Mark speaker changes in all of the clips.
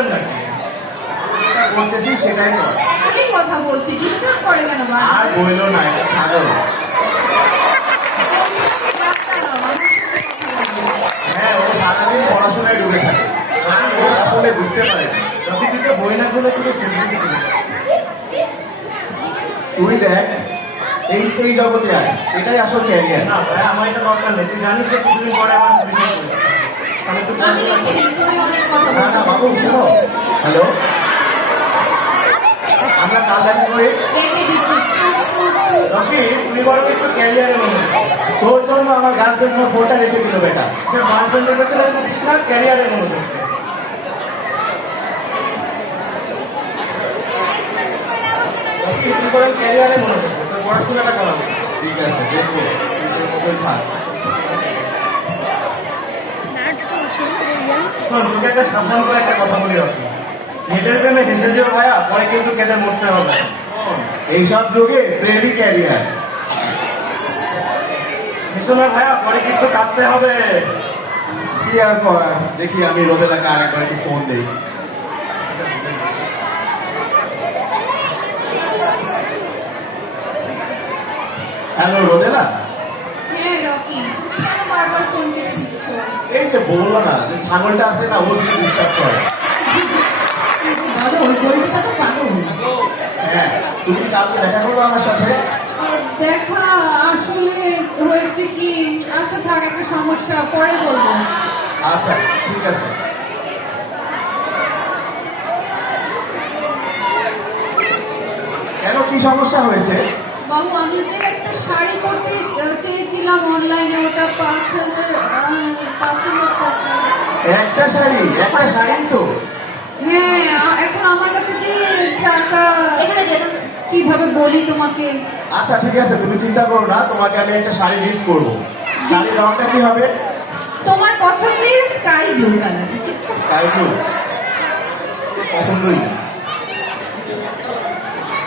Speaker 1: প্রেম নাকি?
Speaker 2: বলতেছি সেটাই কর
Speaker 3: কথা বলছি ডিস্টার্ব করে কেন
Speaker 2: আর বইলো না এটা ছাগল। হ্যাঁ ও সারাদিন পড়াশোনায় ডুবে থাকে। ও আসলে বুঝতে পারে না।
Speaker 1: রকি বই না খুলে শুধু
Speaker 2: তুই দেখ এই এই জগতে আয়। এটাই আসল ক্যারিয়ার
Speaker 1: না ভাই আমার এটা দরকার নেই। তুই জানিস যে কিছুদিন পরে আমার
Speaker 2: না না হ্যালো? আমরা কাল দেখা করি।
Speaker 1: রকি বরং একটু ক্যারিয়ারে মনে।
Speaker 2: তোর জন্য আমার গার্লফ্রেন্ড আমার ফোনটা রেখে দিল বেটা।
Speaker 1: গার্লফ্রেন্ডের পেছনে না, ক্যারিয়ারে মনে তুই বরং ক্যারিয়ারে মনে পড়াশোনাটা করাবো।
Speaker 2: ঠিক আছে, দেখব। থাক।
Speaker 1: শোন তোকে একটা সাবধান করে একটা কথা বলি রাখি নিজের প্রেমে হেসে যেও ভাইয়া পরে কিন্তু কেটে মরতে হবে।
Speaker 2: এইসব যুগে প্রেমই ক্যারিয়ার।
Speaker 1: হেসো না ভাইয়া পরে কিন্তু কাঁদতে হবে।
Speaker 2: কি আর করার? দেখি আমি রোদেলাকে আরেকবার একটু ফোন দিই। হ্যালো রোদেলা
Speaker 3: হ্যাঁ রকি তুমি কেন বারবার ফোন কেটে দিচ্ছ
Speaker 2: এই যে বলল না যে ছাগলটা আছে না ও শুধু ডিস্টার্ব করে। হ্যাঁ তুমি কালকে দেখা করব আমার সাথে?
Speaker 3: দেখা আসলে হয়েছে কি? আচ্ছা থাক একটা সমস্যা পরে বলব।
Speaker 2: আচ্ছা ঠিক আছে। কেন কি সমস্যা হয়েছে?
Speaker 3: বাবু আমি যে একটা শাড়ি করতে চেয়েছিলাম অনলাইনে ওটা পাঁচ হাজার পাঁচ হাজার টাকা।
Speaker 2: একটা শাড়ি একটা শাড়ি তো।
Speaker 3: হ্যাঁ এখন আমার কাছে যে টাকা কীভাবে বলি তোমাকে?
Speaker 2: আচ্ছা ঠিক আছে তুমি চিন্তা করো না তোমাকে আমি একটা শাড়ি গিফট করব। শাড়ির রংটা কি হবে?
Speaker 3: তোমার পছন্দের sky blue colour
Speaker 2: sky blue পছন্দই।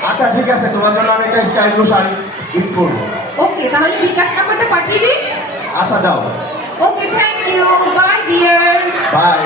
Speaker 2: আচ্ছা ঠিক আছে তোমার জন্য আমি একটা স্কাই ব্লু শাড়ি গিফট করব।
Speaker 3: ওকে তাহলে বিকাশ নাম্বারটা পাঠিয়ে দিই।
Speaker 2: আচ্ছা দাও।
Speaker 3: Okay thank you bye dear
Speaker 2: bye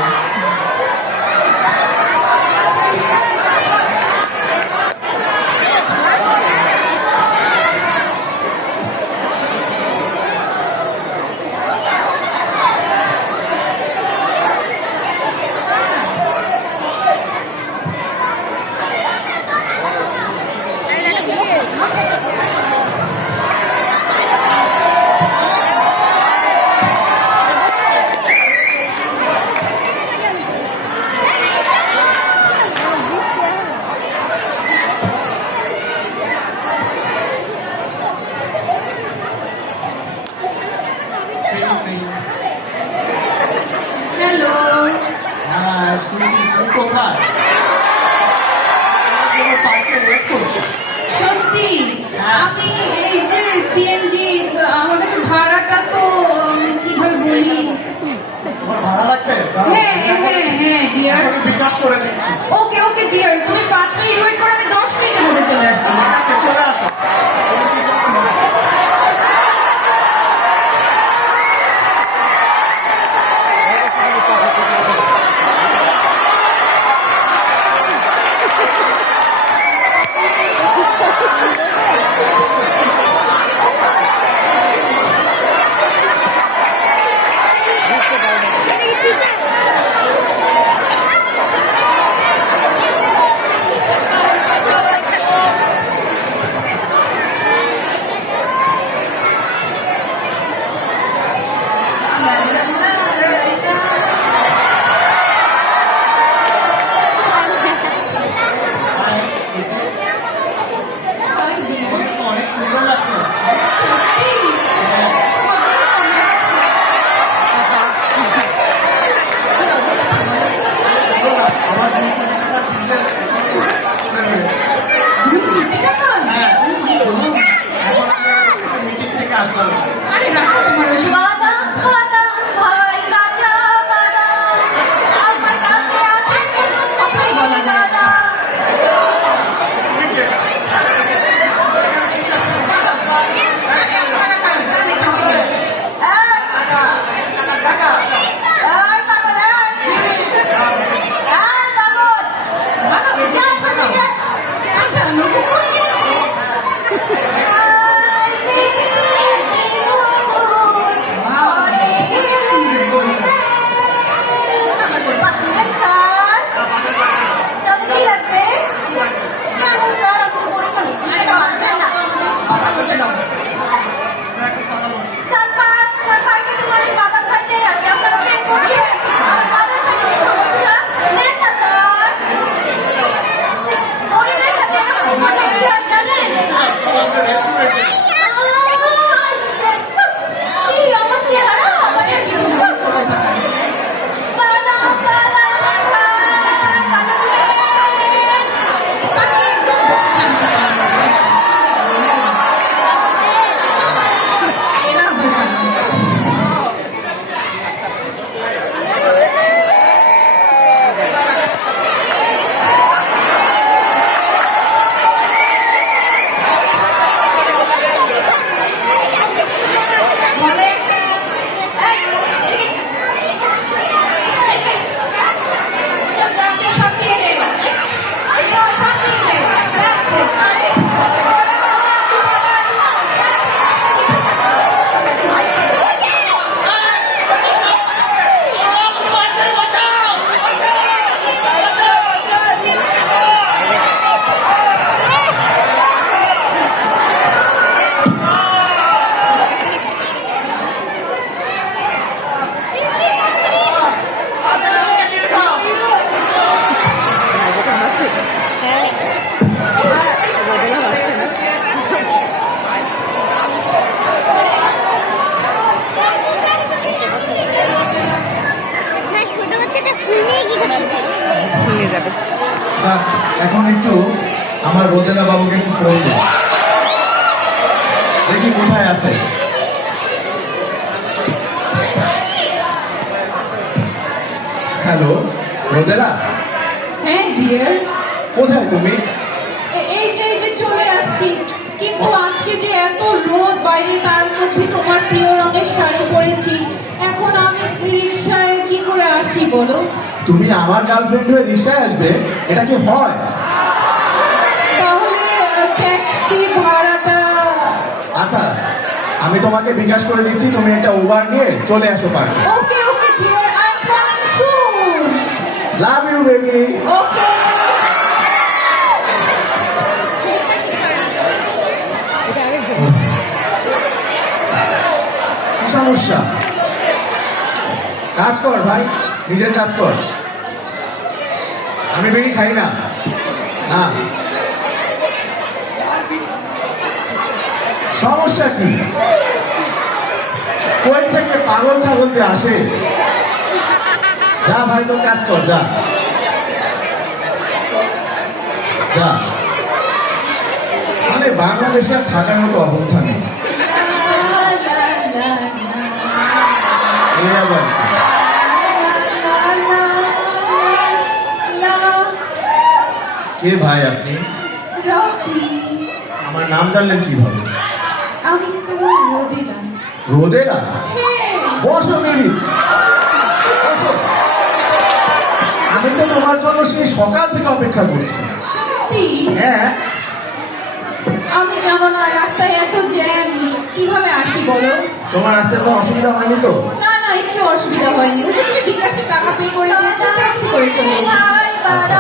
Speaker 3: hello
Speaker 2: হ্যাঁ শুনি তুমি কোথায়
Speaker 3: সত্যি আমি এই যে সিএনজি আমার কাছে ভাড়াটা তো কীভাবে বলি?
Speaker 2: ভাড়া লাগবে? হ্যাঁ
Speaker 3: হ্যাঁ হ্যাঁ ডিয়ার
Speaker 2: বিকাশ করে দিচ্ছি
Speaker 3: ওকে ওকে ডিয়ার তুমি পাঁচ মিনিট ওয়েট করো আমি দশ মিনিটের মধ্যে চলে আসছি
Speaker 2: ঠিক আছে চলে আসো
Speaker 1: অনেক সুন্দর লাগছে
Speaker 2: আমার দুই কোটি টাকার business করে নেবে। মিটিং থেকে আসলাম
Speaker 3: আরে রাখো তোমার ওসব
Speaker 4: বাদাম ফুল
Speaker 5: যাবে।
Speaker 2: এখন একটু আমার রোদেলা বাবুকে একটু ফোন দিই দেখি কোথায় আছে। হ্যালো রোদেলা?
Speaker 3: হ্যাঁ ডিয়ার।
Speaker 2: কোথায় তুমি?
Speaker 3: এই যে এই যে চলে আসছি। কিন্তু আজকে যে এত রোদ বাইরে তার মধ্যে তোমার প্রিয় রঙের শাড়ি পরেছি। এখন আমি করে আসি বলো?
Speaker 2: তুমি আমার গার্লফ্রেন্ড হয়ে রিক্সায় আসবে এটা কি হয়?
Speaker 3: তাহলে ট্যাক্সি ভাড়াটা
Speaker 2: আচ্ছা আমি তোমাকে বিকাশ করে দিচ্ছি তুমি একটা উবার নিয়ে চলে আসো পার্কে।
Speaker 3: Okay okay dear I am coming soon
Speaker 2: love you baby
Speaker 3: okay.
Speaker 2: কি সমস্যা? কাজ কর ভাই। নিজের কাজ কর। আমি বিড়ি খাই না। না। সমস্যা কি? কই থেকে পাগল ছাগল যে আসে? যা ভাই তোর কাজ কর যা। যা। মানে বাংলাদেশে আর থাকার মতো অবস্থা নেই। আবার কে ভাই আপনি? আমার নাম জানলেন কীভাবে?
Speaker 3: আমি তোমার রোদিলা।
Speaker 2: রোদেলা?
Speaker 3: হ্যাঁ।
Speaker 2: বসো বেবি বসো। আমি তো তোমার জন্য সেই সকাল থেকে অপেক্ষা করছি। হ্যাঁ।
Speaker 3: আমি জানো না রাস্তায় এত জ্যাম। কীভাবে আসি বলো?
Speaker 2: তোমার আসতে কোনো অসুবিধা হয়নি তো?
Speaker 3: না না একটু অসুবিধা হয়নি। ওই যে তুমি বিকাশে টাকা পে করে দিয়েছ ট্যাক্সি করে চলে এসেছি
Speaker 2: আচ্ছা।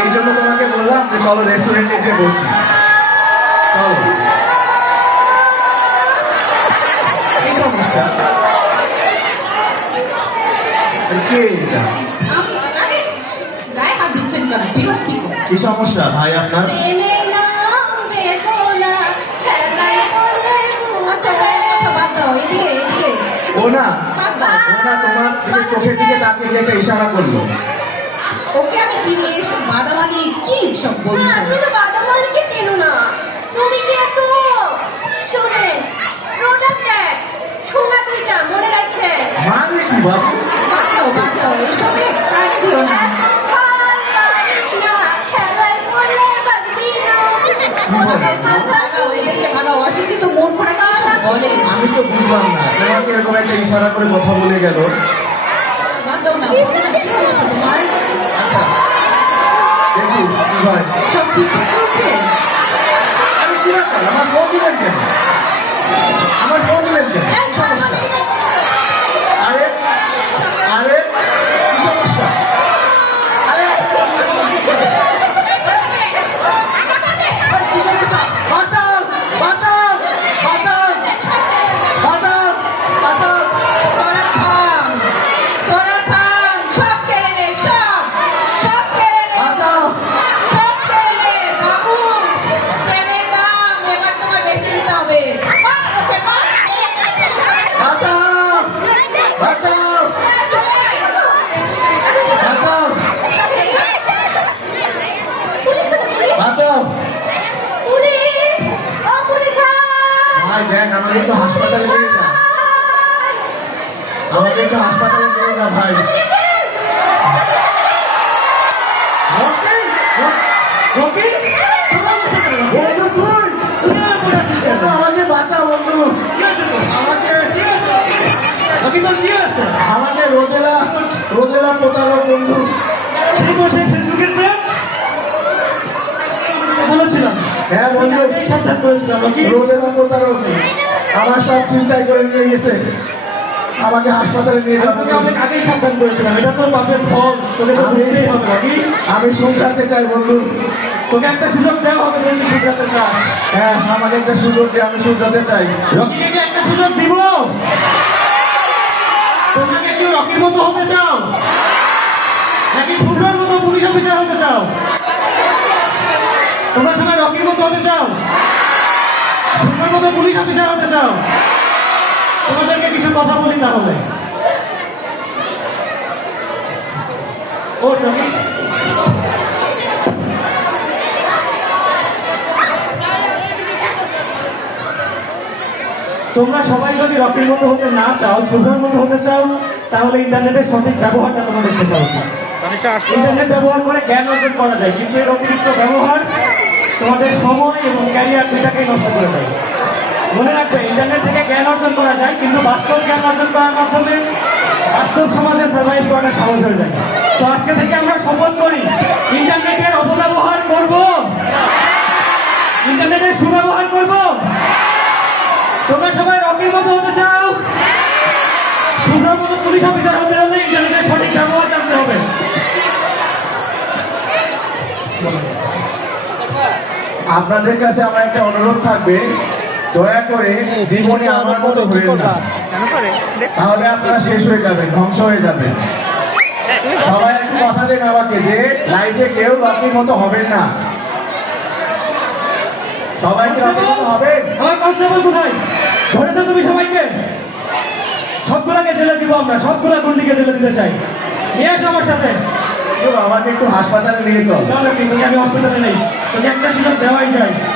Speaker 2: এই জন্য তোমাকে বললাম যে চলো রেস্টুরেন্টে যেয়ে বসি। চলো। কি সমস্যা? কে এটা? কি সমস্যা ভাই আপনার? ও না ও না তোমার চোখের দিকে তাকিয়ে একটা ইশারা করল।
Speaker 3: ওকে আমি চিনি এসব বাদামালি কি সব বলছো?
Speaker 4: তুমি তো বাদামালিকে চেনো না। তুমি কি এত শোনেন প্রোডাক্ট এক ঠোঙা দুইটা মনে রাখেন
Speaker 2: মানে কি বাবু?
Speaker 3: বাদ দাও বাদ দাও এসবে কাজ দিও না।
Speaker 2: আমি তো বুঝলাম না। তোমাকে এরকম একটা ইশারা করে কথা বলে গেল।
Speaker 3: না তোমার?
Speaker 2: আচ্ছা দেখি কি হয়।
Speaker 3: সব ঠিকঠাক চলছে?
Speaker 2: আরে কি ব্যাপার? আমার ফোন দিলেন কেন? আমার ফোন দিলেন কেন? কি সমস্যা। আরে আরে আমাকে রোদেলা রোদেলা প্রতারক বন্ধু।
Speaker 1: সেই তো সেই ফেসবুকের প্রেম বলেছিলাম।
Speaker 2: হ্যাঁ বন্ধু।
Speaker 1: সাবধান করেছিলাম
Speaker 2: রোদেলা প্রতারক। আমার সব চিন্তাই করে নিয়ে গেছে। আমাকে হাসপাতালে নিয়ে
Speaker 1: আমি
Speaker 2: যাব
Speaker 1: আগেই সাবধান করেছিলাম। এটা তো বাপের ফল। তোকে
Speaker 2: আমি আমি শুধরাতে চাই বন্ধু।
Speaker 1: তোকে একটা সুযোগ দেওয়া হবে যদি শুধরাতে চাস
Speaker 2: হ্যাঁ আমাকে একটা সুযোগ দিয়ে আমি শুধরাতে চাই।
Speaker 1: রকিকে একটা সুযোগ দিব? তোমাকে মতো হতে চাও? নাকি শুভ্রর মতো পুলিশ অফিসার হতে চাও? তোমরা সবাই রকির মতো হতে চাও? শুভ্রর মতো পুলিশ অফিসার হতে চাও? তোমাদেরকে কিছু কথা বলি তাহলে। ও রকি। তোমরা সবাই যদি রকির মতো হতে না চাও শুভ্রর মতো হতে চাও তাহলে ইন্টারনেটের সঠিক ব্যবহারটা তোমাদের শেখা উচিত। ইন্টারনেট ব্যবহার করে জ্ঞান অর্জন করা যায় কিন্তু এর অতিরিক্ত ব্যবহার তোমাদের সময় এবং ক্যারিয়ার দুটাকেই নষ্ট করে দেয়। মনে রাখবে ইন্টারনেট থেকে জ্ঞান অর্জন করা যায় কিন্তু বাস্তব জ্ঞান অর্জন করার মাধ্যমে বাস্তব সমাজে সার্ভাইভ করাটা সহজ হয়ে যায়। তো আজকে থেকে আমরা শপথ করি ইন্টারনেটের অপব্যবহার করব। ইন্টারনেটের সুব্যবহার করব তোমরা সবাই রকির মতো হতে চাও শুভ্রর মতো পুলিশ অফিসার হতে হলে ইন্টারনেটের সঠিক ব্যবহার জানতে হবে
Speaker 2: আপনাদের কাছে আমার একটা অনুরোধ থাকবে। দয়া করে জীবনে আমার মতো হয়ে না তাহলে আপনারা শেষ হয়ে যাবেন ধ্বংস হয়ে যাবেন। সবাই একটু কথা দেন আমাকে যে লাইফে কেউ আপনি মতো হবেন না। সবাই কি আপনি মতো হবেন?
Speaker 1: আমার কনস্টেবল কোথায়? ধরেছো তুমি সবাইকে? সবগুলাকে জেলে দিব আমরা? সবগুলা গুন্ডিকে জেলে দিতে চাই? নিয়ে আসো আমার সাথে।
Speaker 2: আমাকে একটু হাসপাতালে নিয়ে চল।
Speaker 1: আমি হসপিটালে নেই। একটা সুযোগ দেওয়াই যায়